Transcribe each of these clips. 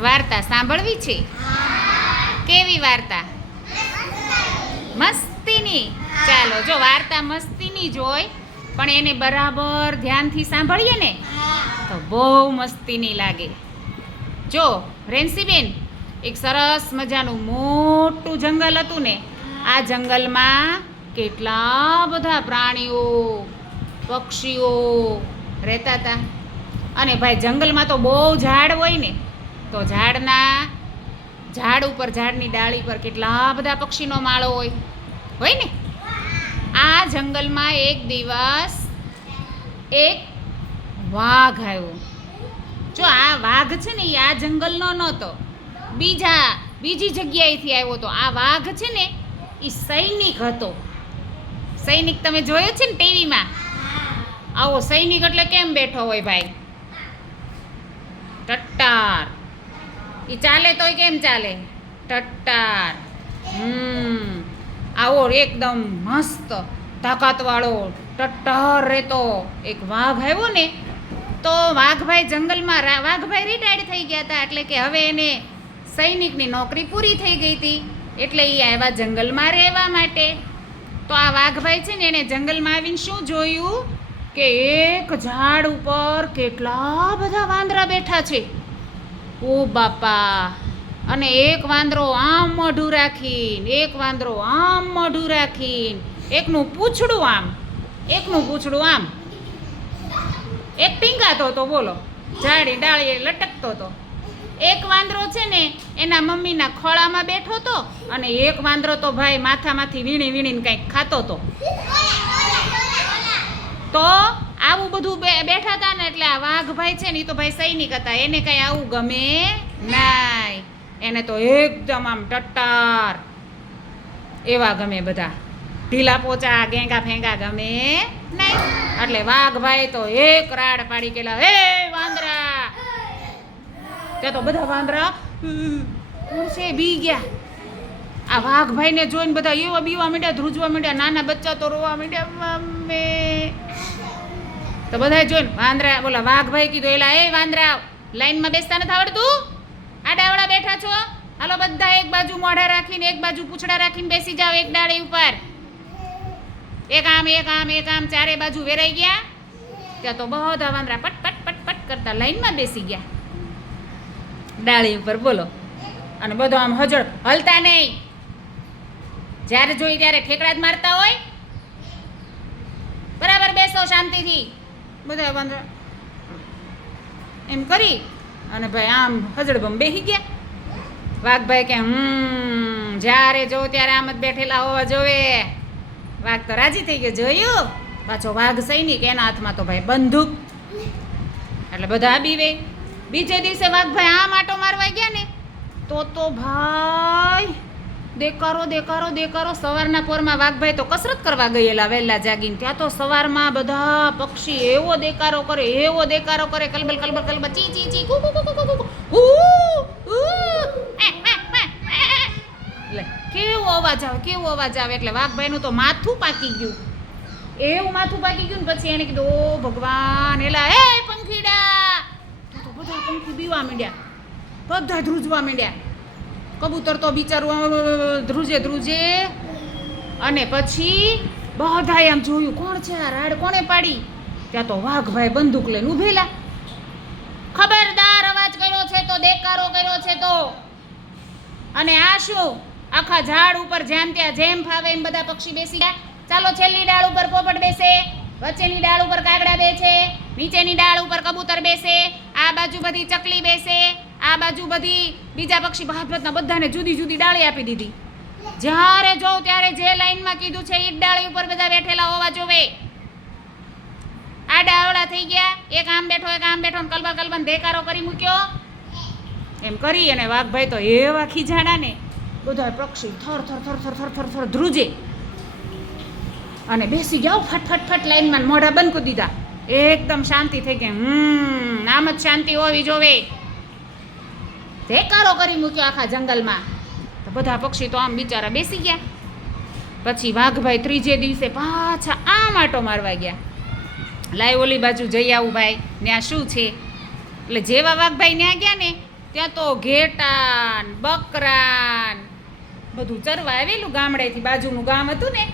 વાર્તા સાંભળવી છે? કેવી વાર્તા? મસ્તીની. ચાલો, જો વાર્તા મસ્તીની જ હોય, પણ એને બરાબર ધ્યાનથી સાંભળીએ ને, તો બહુ મસ્તીની લાગે. જો, રેન્સીબેન, એક સરસ મજાનું મોટું જંગલ હતું ને, આ જંગલમાં કેટલા બધા પ્રાણીઓ, પક્ષીઓ રહેતા હતા. અને ભાઈ, જંગલમાં તો બહુ ઝાડ હોય ને તો ઝાડના ઝાડ ઉપર, ઝાડની ડાળી પર કેટલા બધા પક્ષીનો માળો હોય. હોય ને? આ જંગલમાં એક દિવસ એક વાઘ આવ્યો. જો આ વાઘ છે ને એ આ જંગલનો નહોતો. બીજા, બીજી જગ્યાએથી આવ્યો તો આ વાઘ છે ને એ સૈનિક હતો. સૈનિક તમે જોયો છે ને ટીવીમાં? આવો સૈનિક એટલે કેમ બેઠો હોય ભાઈ? ટટ્ટાર. એ ચાલે તોય કેમ ચાલે? ટટ્ટાર. હમ. આવો એકદમ મસ્ત તાકાતવાળો ટટ્ટાર રહેતો. એક વાઘ આવ્યો ને, તો વાઘભાઈ જંગલમાં વાઘભાઈ રિટાયર્ડ થઈ ગયા હતા, એટલે કે હવે એને સૈનિકની નોકરી પૂરી થઈ ગઈ હતી. એટલે એ આવ્યા જંગલમાં રહેવા માટે. તો આ વાઘભાઈ છે ને એણે જંગલમાં આવીને શું જોયું? કે એક ઝાડ ઉપર કેટલા બધા વાંદરા બેઠા છે. ઓ બાપા. અને એક વાંદરો આમ મોઢું રાખીને, એક વાંદરો આમ મોઢું રાખીને. એકનું પૂંછડું આમ, એકનું પૂંછડું આમ. એક ટીંગાતો હતો બોલો, ઝાડી ડાળીએ લટકતો હતો એક વાંદરો છે ને, એના મમ્મીના ખોળામાં બેઠો હતો અને એક વાંદરો તો ભાઈ માથામાંથી વીણી વીણીને કંઈક ખાતો હતો તો આવું બધું બેઠા હતા ને એટલે આ વાઘભાઈ છે ને એ તો ભાઈ સૈનિક હતા. એને કઈ આવું ગમે નાય. એને તો એકદમ આમ ટટ્ટાર. એવા ગમે બધા. ઢીલા પોચા, ગેંગા ફેંગા ગમે નહીં એટલે વાઘભાઈ તો એક રાડ પાડી ગયેલા. હે, વાંદરા. ત્યાં તો બધા વાંદરા છે બી ગયા. આ વાઘભાઈને જોઈને બધા એવા બીવા માંડ્યા, ધ્રુજવા માંડ્યા, નાના બચ્ચા તો રોવા માંડ્યા, મમ્મી. તો બધા જોઈને, વાંદરા, બોલા, વાઘભાઈ કીધું, એલા, એ વાંદરા, લાઈનમાં બેસતા નથી આવડતું? આડાવડા બેઠા છો? હાલો બધા એક બાજુ મોઢા રાખીને, એક બાજુ પૂછડા રાખીને બેસી જાઓ એક ડાળી ઉપર. એક આમ એક આમ એક આમ, ચારે બાજુ વેરાઈ ગયા. ત્યાં તો બધા વાંદરા પટ પટ પટ પટ કરતા લાઈનમાં બેસી ગયા. ડાળી ઉપર બોલો. અને બધો આમ હજળ હલતા નહીં. જ્યારે જોઈ ત્યારે ઠેકડા જ મારતા હોય. બરાબર બેસો શાંતિથી. બધા વાંદરા. એમ કરી અને ભાઈ આમ હજડબમ બેસી ગયા. વાઘભાઈ કે, હમ જ્યારે જો ત્યારે આમ જ બેઠેલા હોવા જોવે. વાઘ તો રાજી થઈ ગયો, જોયું? પાછો વાઘ સૈનિક, એના હાથમાં તો ભાઈ બંદૂક. એટલે બધા બીવે બીજે દિવસે વાઘભાઈ આમ આટો મારવા ગયા ને, તો તો ભાઈ દેકારો દેકારો દેકારો, સવારના પોરમાં વાઘભાઈ તો કસરત કરવા ગયેલા વહેલા જાગીને. ત્યાં તો સવારમાં બધા પક્ષી એવો દેકારો કરે, એવો દેકારો કરે, કલબલ કલબલ કલબલ, ચી ચી ચી, કુ કુ કુ કુ કુ કુ કેવો અવાજ આવે, કેવો અવાજ આવે? એટલે વાઘભાઈનું તો માથું પાકી ગયું. એવું માથું પાકી ગયું ને પછી એને કીધું, ઓ ભગવાન, એલા, એ પંખીડા. તો બધા પંખી બીવા માંડ્યા, બધા ધ્રુજવા માંડ્યા. કબૂતર તો બિચારું ધ્રુજે ધ્રુજે. અને પછી બધાએ આમ જોયું, કોણ છે આ રાડ, કોણે પાડી? ત્યાં તો વાઘભાઈ બંદૂક લઈને ઉભેલા. ખબરદાર અવાજ કર્યો છે તો, દેકારો કર્યો છે તો. અને આ શું? આખા ઝાડ ઉપર જેમ ત્યાં જેમ ફાવે એમ બધા પક્ષી બેસી ગયા. ચાલો છેલ્લી ડાળ ઉપર પોપટ બેસે, વચ્ચેની ડાળ ઉપર કાગડા બેસે, નીચેની ડાળ ઉપર કબૂતર બેસે, આ બાજુ બધી ચકલી બેસે. આ બાજુ બધી બીજા પક્ષી ભાતભાતના બધાને જુદી જુદી ડાળી આપી દીધી. જ્યારે જોઉં ત્યારે જે લાઈનમાં કીધું છે એ ડાળી ઉપર બધા બેઠેલા હોવા જોવે. આડા ડાવડા થઈ ગયા. એક આમ બેઠો, એક આમ બેઠો કલબા કલબન દેકારો કરી મૂક્યો. એમ કરી અને વાઘભાઈ તો એવા ખીજાણા ને બધા પક્ષી થર થર થર થર થર થર થર ધ્રુજે. અને બેસી ગયા ફટ ફટ ફટ લાઈનમાં મોઢા બંધ કરી દીધા. એકદમ શાંતિ થઈ ગઈ. હમ, આમ જ શાંતિ હોવી જોવે. દેકારો કરી મૂક્યો આખા જંગલમાં. તો બધા પક્ષી તો આમ બિચારા બેસી ગયા. પછી વાઘભાઈ ત્રીજે દિવસે પાછા આમ આટો મારવા ગયા. લાય ઓલી બાજુ જઈ આવું ભાઈ ત્યાં શું છે? એટલે જેવા વાઘભાઈ ત્યાં ગયા ને, ત્યાં તો ઘેટાન, બકરાન, બધું ચરવા આવેલું ગામડેથી, બાજુનું ગામ હતું ને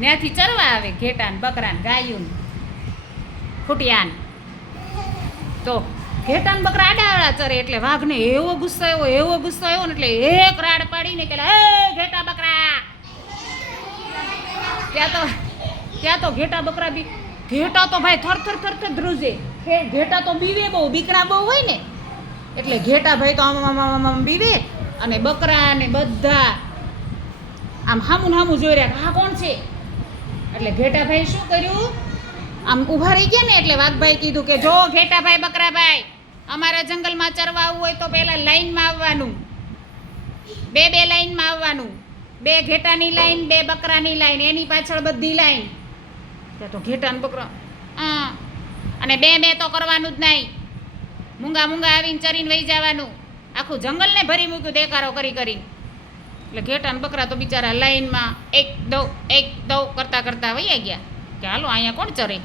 ત્યાંથી ચરવા આવે ઘેટાન, બકરાન ગાયું ખૂટિયાન. તો ઘેટાન બકરા આડા ચરે એટલે વાઘને એવો ગુસ્સો આવ્યો, એવો ગુસ્સો આવ્યો ને એટલે એક રાડ પાડીને કે ઘેટા બકરા. ત્યાં તો ત્યાં તો ઘેટા બકરા બી ઘેટા તો ભાઈ થર થર થર થર ધ્રુજે. ઘેટા તો બીવે બહુ, બીકરા બહુ હોય ને. એટલે ઘેટા ભાઈ તો આમ આમ આમ બીવે અને બકરા ને બધા આમ હામું હામું જોઈ રહ્યા આ કોણ છે? એટલે ઘેટાભાઈ શું કર્યું? આમ ઊભા રહી ગયા ને એટલે વાઘભાઈ કીધું કે જો ઘેટાભાઈ બકરાભાઈ અમારા જંગલમાં ચરવા આવવું હોય તો પહેલાં લાઈનમાં આવવાનું. બે બે લાઈનમાં આવવાનું. બે ઘેટાની લાઈન, બે બકરાની લાઈન, એની પાછળ બધી લાઈન. ત્યાં તો ઘેટા બકરા. હા. અને બે બે તો કરવાનું જ નહીં. મૂંગા મૂંગા આવીને ચરીને વહી જવાનું. આખું જંગલને ભરી મૂક્યું દેકારો કરી કરીને એટલે ઘેટા બકરા તો બિચારા લાઈનમાં એક દો એક દો કરતા કરતા વહી ગયા. કે હાલો, અહીંયા કોણ ચરે?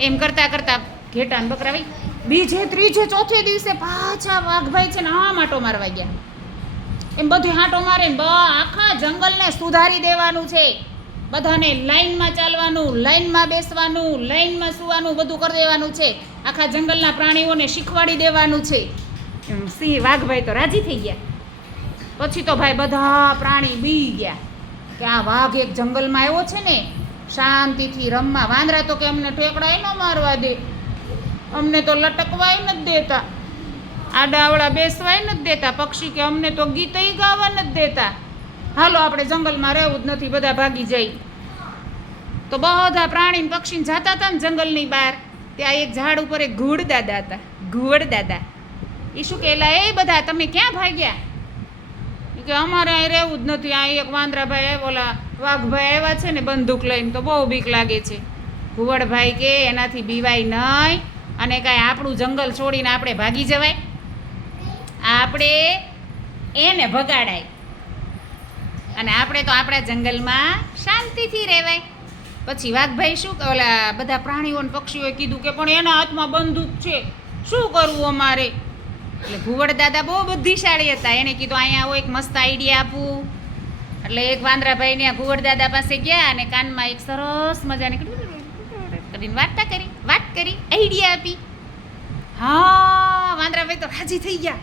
એમ કરતા કરતા ઘેટા બકરા વહી બીજે, ત્રીજે, ચોથે દિવસે પાછા વાઘભાઈ છે ને હા માટો મારવા ગયા. એમ બધું હાંટો મારે બ આખા જંગલને સુધારી દેવાનું છે. બધાને લાઈનમાં ચાલવાનું, લાઈનમાં બેસવાનું, લાઈનમાં સુવાનું, બધું કરી દેવાનું છે. આખા જંગલના પ્રાણીઓને શીખવાડી દેવાનું છે. સિંહ વાઘભાઈ તો રાજી થઈ ગયા. પછી તો ભાઈ બધા પ્રાણી બી ગયા. કે આ વાઘ એક જંગલમાં આવ્યો છે ને, શાંતિથી રમવા. વાંદરા તો કે અમને ઠેકડા ન મારવા દે. અમને તો લટકવાય નથી દેતા. આડાવડા બેસવાય નથી દેતા. પક્ષી કે અમને તો ગીતય ગાવા નથી દેતા. હાલો આપણે જંગલમાં રહેવું જ નથી બધા ભાગી જાય. તો બધા પ્રાણી પક્ષી જાતા હતા ને જંગલની બહાર. ત્યાં એક ઝાડ ઉપર એક ઘૂડ દાદા હતા. ઘુવડ દાદા. એ શું કહેલા? એ બધા તમે ક્યાં ભાગ્યા? કે અમારે અહીં રહેવું જ નથી. આ એક વાંદરાભાઈ આવ્યા, ઓલા વાઘભાઈ આવ્યા છે ને બંદૂક લઈને. તો બહુ બીક લાગે છે. ઘુવડભાઈ કે એનાથી બીવાય નહીં. અને કાંઈ આપણું જંગલ છોડીને આપણે ભાગી જવાય? આપણે એને ભગાડાય. અને આપણે તો આપણા જંગલમાં શાંતિથી રહેવાય. પછી વાઘભાઈ શું ઓલા બધા પ્રાણીઓ અને પક્ષીઓએ કીધું કે, પણ એના હાથમાં બંદૂક છે. શું કરવું અમારે? એટલે ઘુવડ દાદા બહુ બુદ્ધિશાળી હતા. એને કીધું, અહીંયા આવો, એક મસ્ત આઈડિયા આપું. એટલે એક વાંદરાભાઈને ઘુવડ દાદા પાસે ગયા અને કાનમાં એક સરસ મજાની કરીને વાર્તા કરી, વાત કરી આઈડિયા આપી. હા વાંદરાભાઈ તો રાજી થઈ ગયા.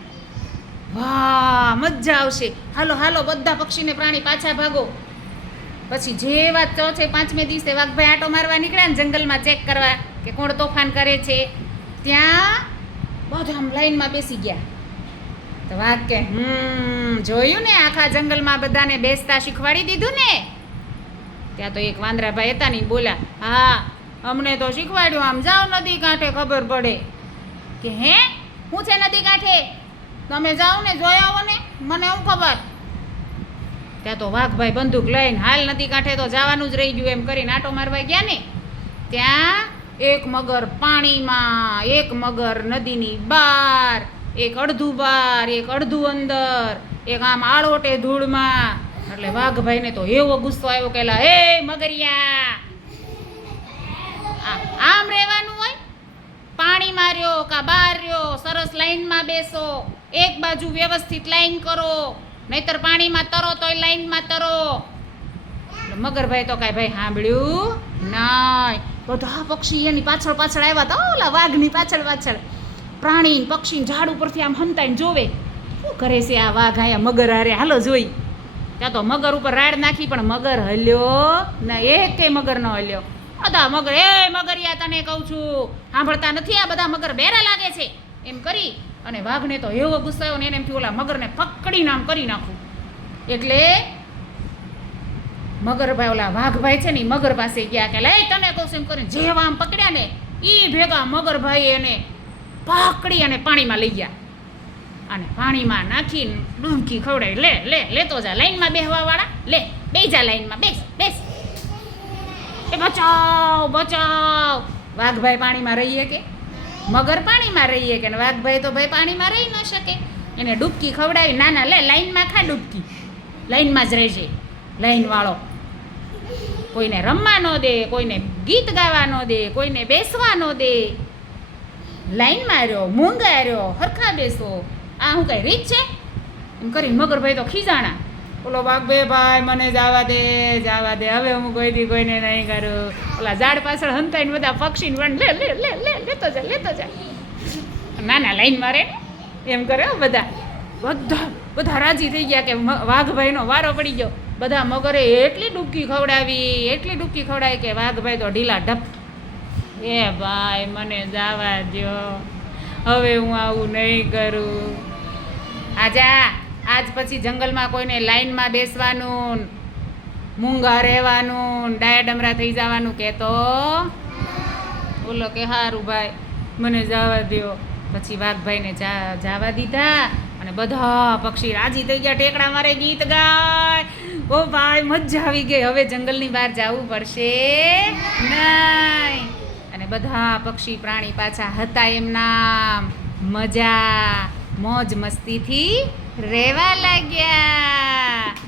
વાહ, મજા આવશે. હાલો હાલો, બધા પક્ષીને પ્રાણી પાછા ભાગો. પછી જે વાત ચોથે પાંચમે દિવસે વાઘભાઈ આટો મારવા નીકળ્યા ને જંગલમાં ચેક કરવા કે કોણ તોફાન કરે છે, ત્યાં બધા આમ લાઈનમાં બેસી ગયા. તો વાઘ કે, હમ, જોયું ને આખા જંગલમાં બધાને બેસતા શીખવાડી દીધું ને? ત્યાં તો એક વાંદરાભાઈ હતા ને બોલા હા અમને તો શીખવાડ્યું આમ જાઓ નદી કાંઠે, ખબર પડે. કે હે? હું છે નદી કાંઠે? તમે જાઓ ને, જોઈ આવો ને, મને શું ખબર? ત્યાં તો વાઘભાઈ બંદૂક લઈને હાલ નદી કાંઠે તો જવાનું જ રહી ગયું એમ કરીને આટો મારવા ગયા ને. ત્યાં એક મગર પાણીમાં, એક મગર નદીની બહાર, એક અડધું બહાર, એક અડધું અંદર, એક આમ આળોટે ધૂળમાં. એટલે વાઘભાઈને તો એવો ગુસ્સો આવ્યો કેલા હે મગરિયા આ- આમ રહેવાનું હોય? પાણી માર્યો કા બહાર રહ્યો? સરસ લાઈનમાં બેસો. એક બાજુ વ્યવસ્થિત લાઈન કરો. નહીતર પાણીમાં તરો તોય લાઈનમાં તરો. મગરભાઈ તો કાંઈ ભાઈ સાંભળ્યું નહીં. બધા પક્ષી એની પાછળ પાછળ આવ્યા હતા. ઓલા વાઘની પાછળ પાછળ. પ્રાણી પક્ષી ઝાડ ઉપરથી આમ હંતાઈને જોવે. શું કરે છે આ વાઘ આયા મગર હારે? હાલો જોઈ. ત્યાં તો મગર ઉપર રાડ નાખી, પણ મગર હલ્યો ના એકે મગર ન હલ્યો. બધા મગર. એ મગરિયા તને કહું છું, સાંભળતા નથી આ બધા મગર બેરા લાગે છે? એમ કરી અને વાઘને તો એવો ગુસ્સો આવ્યો ને એને એમ થયું, ઓલા મગરને પકડી આમ કરી નાખું. એટલે મગરભાઈ, ઓલા વાઘભાઈ છે ને મગર પાસે ગયા કે લઈ તને કહું છું, એમ કરીને જેવા આમ પકડ્યા ને એ ભેગા મગરભાઈ એને પકડી અને પાણીમાં લઈ ગયા. અને પાણીમાં નાખીને ડૂબકી ખવડાવી. લે લે, લેતો જા, લાઈનમાં બેહવા વાળા લે બે જા લાઈનમાં, બેસ બેસ. એ બચાવ બચાવ. વાઘભાઈ પાણીમાં રહીએ કે? મગર પાણીમાં રહીએ કે? વાઘભાઈ તો ભાઈ પાણીમાં રહી ન શકે. એને ડૂબકી ખવડાવી, ના ના, લે, લાઈનમાં ખા ડૂબકી. લાઈનમાં જ રહેજે, લાઈનવાળો. કોઈને રમવા ન દે, કોઈને ગીત ગાવા ન દે, કોઈને બેસવા ન દે. લાઈનમાં રહ્યો મૂંગા રહ્યો, હરખા બેસો. આ હું કઈ રીત છે? એમ કરીને મગરભાઈ તો ખીજાણા. ઓલો વાઘબે ભાઈ, મને જવા દે જવા દે. હવે હું કોઈ દી કોઈને નહીં કરું. ઓલા ઝાડ પાછળ હંતાઈને બધા પક્ષીને પણ લે લે લે લે, લેતો જા લેતો જા. ના ના લાઈન મારે એમ કરે બધા. બધા બધા રાજી થઈ ગયા કે વાઘભાઈનો વારો પડી ગયો. બધા મગરે એટલી ડૂબકી ખવડાવી, એટલી ડૂબકી ખવડાવી કે વાઘભાઈ તો ઢીલા ઢપ. એ ભાઈ, મને જવા દ્યો. હવે હું આવું નહીં કરું. આજા. આજ પછી જંગલમાં કોઈને લાઈનમાં બેસવાનું, મૂંગા રહેવાનું ડાયા ડમરા થઈ જવાનું કહેતો બોલો કે હારું ભાઈ, મને જવા દ્યો. પછી વાઘભાઈને જવા દીધા અને બધા પક્ષી રાજી થઈ ગયા. ટેકડા મારે ગીત ગાય. ઓ ભાઈ, મજા આવી ગઈ. હવે જંગલની બહાર જવું પડશે નહીં. અને બધા પક્ષી પ્રાણી પાછા હતા એમના મજા, મોજ મસ્તીથી રહેવા લાગ્યા.